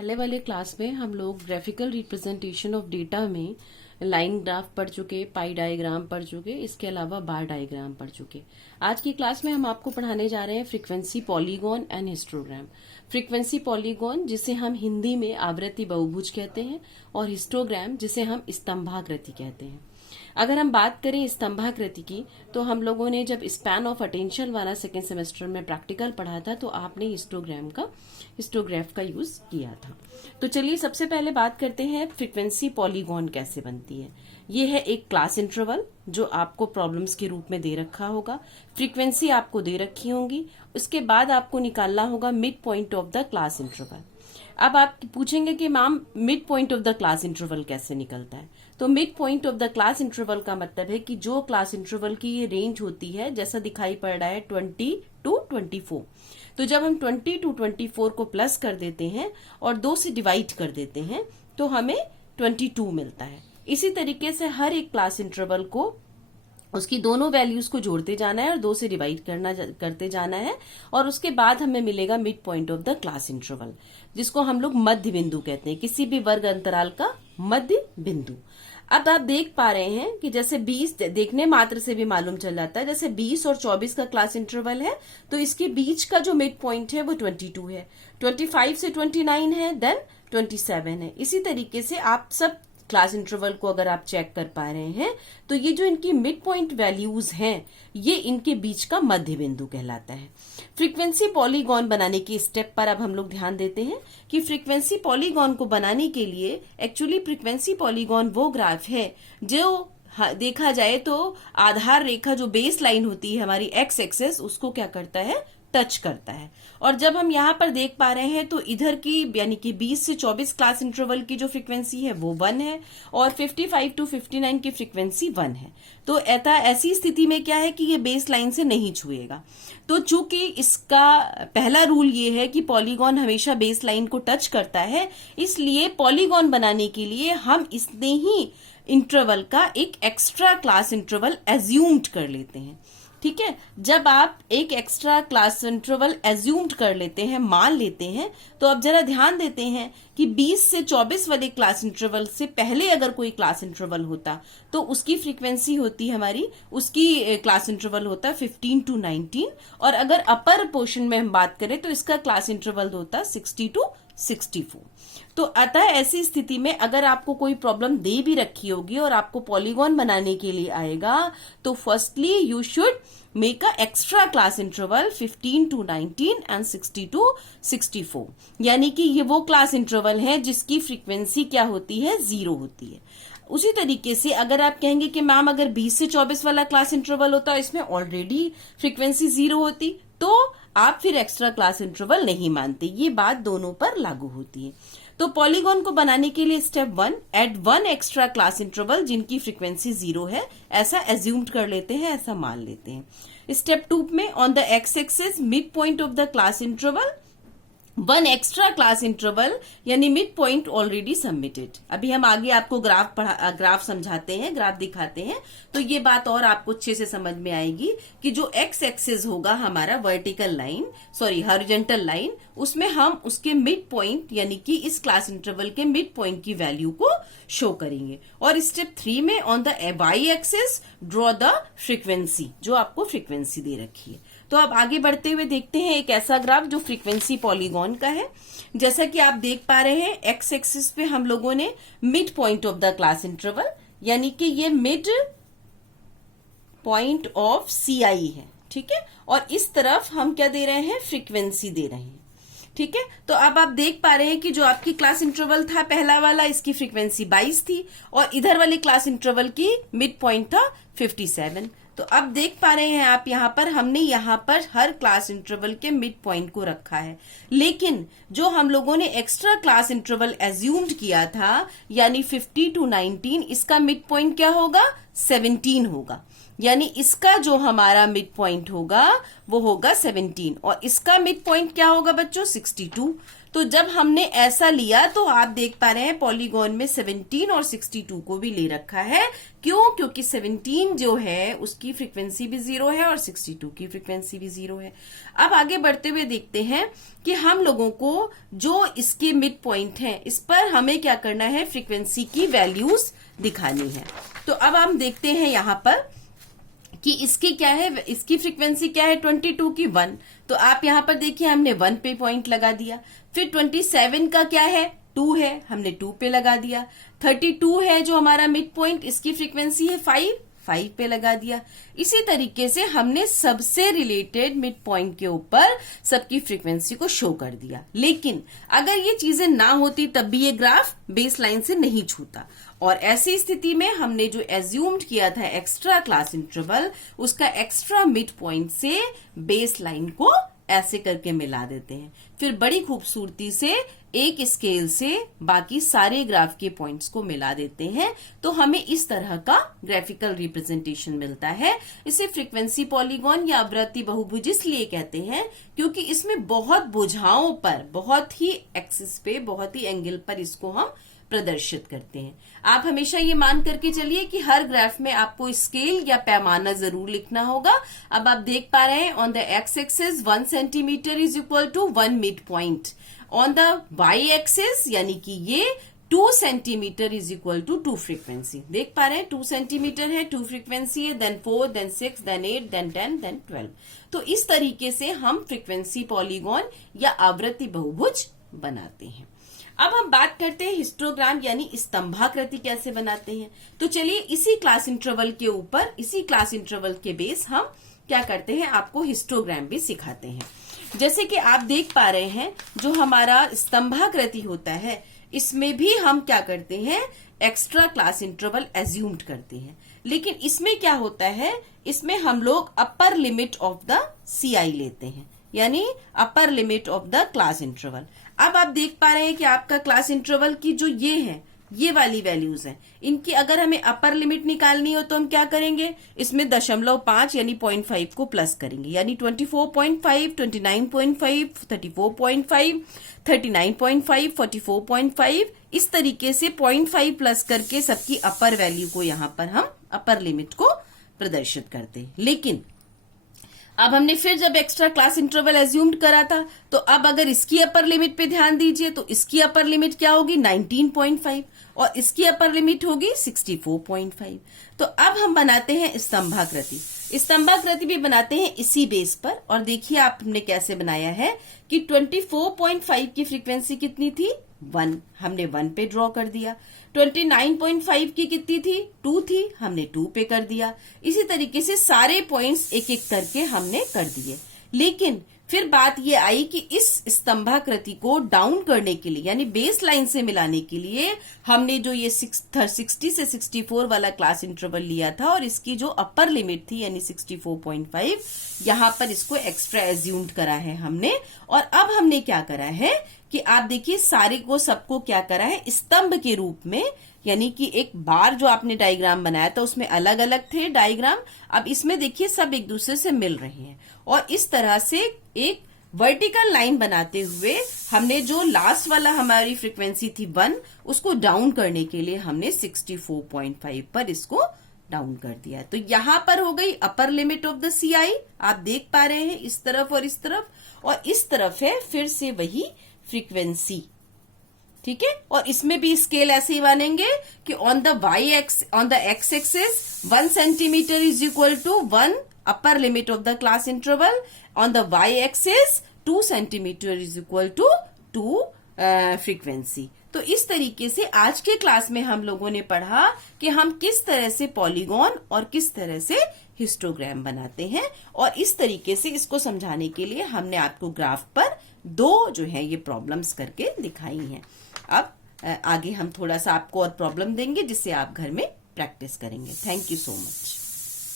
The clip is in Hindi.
पहले वाले क्लास में हम लोग ग्राफिकल रिप्रेजेंटेशन ऑफ डेटा में लाइन ग्राफ पढ़ चुके, पाई डायग्राम पढ़ चुके, इसके अलावा बार डायग्राम पढ़ चुके। आज की क्लास में हम आपको पढ़ाने जा रहे हैं frequency polygon and histogram. Frequency polygon जिसे हम हिंदी में आवृत्ति बहुभुज कहते हैं और हिस्टोग्राम जिसे हम स्तंभाकृति कहते हैं। अगर हम बात करें स्तंभाकृति की, तो हम लोगों ने जब स्पैन ऑफ अटेंशन वाला सेकेंड सेमेस्टर में प्रैक्टिकल पढ़ा था तो आपने हिस्टोग्राफ का यूज किया था। तो चलिए सबसे पहले बात करते हैं फ्रीक्वेंसी पॉलीगॉन कैसे बनती है। ये है एक क्लास इंटरवल जो आपको प्रॉब्लम्स के रूप में दे रखा होगा। फ्रीक्वेंसी आपको दे रखी होंगी, उसके बाद आपको निकालना होगा mid point of the class interval. अब आप पूछेंगे कि ma'am mid point of the class interval कैसे निकलता है। तो mid point of the class interval का मतलब है कि जो क्लास इंटरवल की ये रेंज होती है, जैसा दिखाई पड़ रहा है 20 to 24, तो जब हम 20 to 24 को प्लस कर देते हैं और 2 से डिवाइड कर देते हैं तो हमें 22 मिलता है। इसी तरीके से हर एक क्लास इंटरवल को उसकी दोनों वैल्यूज को जोड़ते जाना है और 2 से डिवाइड करते जाना है और उसके बाद हमें मिलेगा mid point of the class interval, जिसको हम लोग मध्य बिंदु कहते हैं, किसी भी वर्ग अंतराल का मध्य बिंदु। अब आप देख पा रहे हैं कि जैसे 20 देखने मात्र से भी मालूम चल जाता है, जैसे 20 और 24 का क्लास इंटरवल है तो इसके बीच का जो मिड पॉइंट है वो 22 है, 25 से 29 है, देन 27 है। इसी तरीके से आप सब क्लास इंटरवल को अगर आप चेक कर पा रहे हैं तो ये जो इनकी मिड पॉइंट वैल्यूज हैं ये इनके बीच का मध्य बिंदु कहलाता है। फ्रीक्वेंसी पॉलीगॉन बनाने की स्टेप पर अब हम लोग ध्यान देते हैं कि फ्रीक्वेंसी पॉलीगॉन को बनाने के लिए एक्चुअली फ्रीक्वेंसी पॉलीगॉन वो ग्राफ है जो देखा जाए तो आधार रेखा जो बेस लाइन होती है हमारी एक्स एक्सेस उसको क्या करता है, टच करता है। और जब हम यहाँ पर देख पा रहे हैं तो इधर की यानी कि 20 से 24 क्लास इंटरवल की जो फ्रीक्वेंसी है वो 1 है और 55 टू 59 की फ्रीक्वेंसी 1 है। तो ऐसी स्थिति में क्या है कि ये बेस लाइन से नहीं छुएगा। तो चूंकि इसका पहला रूल ये है कि पॉलीगॉन हमेशा बेस लाइन को टच करता है, इसलिए पॉलीगॉन बनाने के लिए हम इतने ही इंटरवल का एक एक्स्ट्रा क्लास इंटरवल एज्यूम्ड कर लेते हैं। ठीक है, जब आप एक एक्स्ट्रा क्लास इंटरवल एज्यूम्ड कर लेते हैं, मान लेते हैं, तो अब जरा ध्यान देते हैं कि 20 से 24 वाले क्लास इंटरवल से पहले अगर कोई क्लास इंटरवल होता तो उसकी फ्रीक्वेंसी होती हमारी, उसकी क्लास इंटरवल होता 15 to 19 और अगर अपर पोर्शन में हम बात करें तो इसका क्लास इंटरवल होता 60 to 64। तो अतः ऐसी स्थिति में अगर आपको कोई प्रॉब्लम दे भी रखी होगी और आपको पॉलीगॉन बनाने के लिए आएगा तो firstly you should make a extra class interval 15 to 19 and 60 to 64, यानी कि ये वो क्लास इंटरवल है जिसकी फ्रीक्वेंसी क्या होती है, 0 होती है। उसी तरीके से अगर आप कहेंगे कि मैम अगर 20 से 24 वाला क्लास इंटरवल होता इसमें ऑलरेडी फ्रीक्वेंसी 0 होती तो आप फिर एक्स्ट्रा क्लास इंटरवल नहीं मानते। ये बात दोनों पर लागू होती है। तो पॉलीगॉन को बनाने के लिए step 1, add 1 extra class interval जिनकी फ्रीक्वेंसी 0 है, ऐसा एज्यूम्ड कर लेते हैं, ऐसा मान लेते हैं। स्टेप 2 में on the X axis mid point of the class interval, 1 extra class interval यानी मिड पॉइंट ऑलरेडी सबमिटेड। अभी हम आगे आपको ग्राफ समझाते हैं, ग्राफ दिखाते हैं तो ये बात और आपको अच्छे से समझ में आएगी कि जो एक्स एक्सिस होगा हमारा वर्टिकल लाइन, हॉरिजॉन्टल लाइन, उसमें हम उसके मिड पॉइंट यानी कि इस क्लास इंटरवल के मिड पॉइंट की वैल्यू को शो करेंगे। और स्टेप 3 में on the Y axis draw the frequency, जो आपको फ्रीक्वेंसी दे रखी है। तो अब आगे बढ़ते हुए देखते हैं एक ऐसा ग्राफ जो फ्रीक्वेंसी पॉलीगॉन का है। जैसा कि आप देख पा रहे हैं एक्स एक्सिस पे हम लोगों ने mid point of the class interval यानी कि ये मिड पॉइंट ऑफ सीआई है, ठीक है, और इस तरफ हम क्या दे रहे हैं, फ्रीक्वेंसी दे रहे हैं। ठीक है, तो अब आप देख पा रहे हैं कि जो आपकी क्लास इंटरवल था पहला वाला, इसकी फ्रीक्वेंसी 22 थी और इधर वाले क्लास इंटरवल की मिड पॉइंट था 57। तो अब देख पा रहे हैं आप यहाँ पर हमने यहाँ पर हर क्लास इंटरवल के मिड पॉइंट को रखा है, लेकिन जो हम लोगों ने एक्स्ट्रा क्लास इंटरवल एज्यूम्ड किया था यानी 50 to 19, इसका मिड पॉइंट क्या होगा, 17 होगा। यानी इसका जो हमारा मिड पॉइंट होगा वो होगा 17 और इसका मिड पॉइंट क्या होगा बच्चों, 62। तो जब हमने ऐसा लिया तो आप देख पा रहे हैं पॉलीगॉन में 17 और 62 को भी ले रखा है। क्यों? क्योंकि 17 जो है उसकी फ्रीक्वेंसी भी 0 है और 62 की फ्रीक्वेंसी भी 0 है। अब आगे बढ़ते हुए देखते हैं कि हम लोगों को जो इसके मिड पॉइंट है इस पर हमें क्या करना है, फ्रीक्वेंसी की वैल्यूज दिखानी है। तो अब हम देखते हैं यहां पर कि इसकी क्या है, इसकी फ्रीक्वेंसी क्या है 22 की 1। तो आप यहां पर देखिए हमने 1 पे पॉइंट लगा दिया। फिर 27 का क्या है 2 है, हमने 2 पे लगा दिया। 32 है जो हमारा मिड पॉइंट, इसकी फ्रीक्वेंसी है 5 पे लगा दिया। इसी तरीके से हमने सबसे रिलेटेड मिड पॉइंट के ऊपर सबकी फ्रीक्वेंसी को शो कर दिया। लेकिन अगर ये चीजें ना होती तब भी ये ग्राफ बेस लाइन से नहीं छूता, और ऐसी स्थिति में हमने जो एज्यूम्ड किया था एक्स्ट्रा क्लास इंटरवल, उसका एक्स्ट्रा मिड पॉइंट से बेस लाइन को ऐसे करके मिला देते हैं। फिर बड़ी खूबसूरती से एक स्केल से बाकी सारे ग्राफ के पॉइंट्स को मिला देते हैं, तो हमें इस तरह का ग्राफिकल रिप्रेजेंटेशन मिलता है। इसे फ्रीक्वेंसी पॉलीगॉन या आवृत्ति बहुभुज इसलिए कहते हैं क्योंकि इसमें बहुत भुजाओं पर, बहुत ही एक्सिस पे, बहुत ही एंगल पर इसको हम प्रदर्शित करते हैं। आप हमेशा ये मान करके चलिए कि हर ग्राफ में आपको स्केल या पैमाना जरूर लिखना होगा। अब आप देख पा रहे हैं on the X axis 1 centimetre is equal to 1 mid point, on the Y axis यानी कि ये 2 centimetre is equal to 2 frequency. देख पा रहे हैं 2 सेंटीमीटर है, 2 फ्रीक्वेंसी है, then 4, then 6, then 8, then 10, then 12। तो इस तरीके से हम फ्रीक्वेंसी पॉलीगॉन या आवृत्ति बहुभुज बनाते हैं। अब हम बात करते हैं हिस्टोग्राम यानी स्तंभाकृति कैसे बनाते हैं। तो चलिए इसी क्लास इंटरवल के ऊपर, इसी क्लास इंटरवल के बेस हम क्या करते हैं, आपको हिस्टोग्राम भी सिखाते हैं। जैसे कि आप देख पा रहे हैं जो हमारा स्तंभाकृति होता है इसमें भी हम क्या करते हैं, एक्स्ट्रा क्लास इंटरवल एज्यूम्ड करते हैं। लेकिन इसमें क्या होता है, इसमें हम लोग अपर लिमिट ऑफ द CI लेते हैं, यानी अपर limit of the class interval. अब आप देख पा रहे हैं कि आपका क्लास इंटरवल की जो ये है, ये वाली वैल्यूज हैं, इनकी अगर हमें अपर लिमिट निकालनी हो तो हम क्या करेंगे, इसमें 0.5 यानी 0.5 को प्लस करेंगे, यानी 24.5, 29.5, 34.5, 39.5, 44.5, इस तरीके से 0.5 प्लस करके सबकी अपर वैल्यू को यहाँ पर हम अपर लिमिट को प्रदर्शित करते हैं। लेकिन अब हमने फिर जब एक्स्ट्रा क्लास इंटरवल एज्यूम्ड करा था, तो अब अगर इसकी अपर लिमिट पे ध्यान दीजिए तो इसकी अपर लिमिट क्या होगी 19.5 और इसकी अपर लिमिट होगी 64.5। तो अब हम बनाते हैं स्तंभाकृति। स्तंभाकृति भी बनाते हैं इसी बेस पर, और देखिए आपने कैसे बनाया है कि 24.5 की फ्रीक्वेंसी कितनी थी 1, हमने 1 पे ड्रॉ कर दिया। 29.5 की कितनी थी 2 थी, हमने 2 पे कर दिया। इसी तरीके से सारे पॉइंट्स एक एक करके हमने कर दिए। लेकिन फिर बात ये आई कि इस स्तंभाकृति को डाउन करने के लिए यानी बेस लाइन से मिलाने के लिए हमने जो ये 60 से 64 वाला क्लास इंटरवल लिया था और इसकी जो अपर लिमिट थी यानी 64.5, यहाँ पर इसको एक्स्ट्रा एज्यूम्ड करा है हमने। और अब हमने क्या करा है कि आप देखिए सारे को सबको क्या करा है स्तंभ के रूप में, यानी कि एक बार जो आपने डायग्राम बनाया था उसमें अलग अलग थे डायग्राम, अब इसमें देखिए सब एक दूसरे से मिल रहे हैं। और इस तरह से एक वर्टिकल लाइन बनाते हुए हमने जो लास्ट वाला हमारी फ्रीक्वेंसी थी 1, उसको डाउन करने के लिए हमने 64.5 पर इसको डाउन कर दिया। तो यहां पर हो गई अपर लिमिट ऑफ द CI, आप देख पा रहे हैं इस तरफ और इस तरफ, और इस तरफ है फिर से वही फ्रीक्वेंसी। ठीक है, और इसमें भी स्केल ऐसे ही बनेंगे कि on the X axis 1 centimetre is equal to 1 upper limit of the class interval, on the Y axis 2 centimetre is equal to 2 frequency. तो इस तरीके से आज के क्लास में हम लोगों ने पढ़ा कि हम किस तरह से पॉलीगॉन और किस तरह से हिस्टोग्राम बनाते हैं, और इस तरीके से इसको समझाने के लिए हमने आपको ग्राफ पर 2 जो है ये प्रॉब्लम्स करके दिखाई हैं। अब आगे हम थोड़ा सा आपको और प्रॉब्लम देंगे जिससे आप घर में प्रैक्टिस करेंगे। Thank you so much.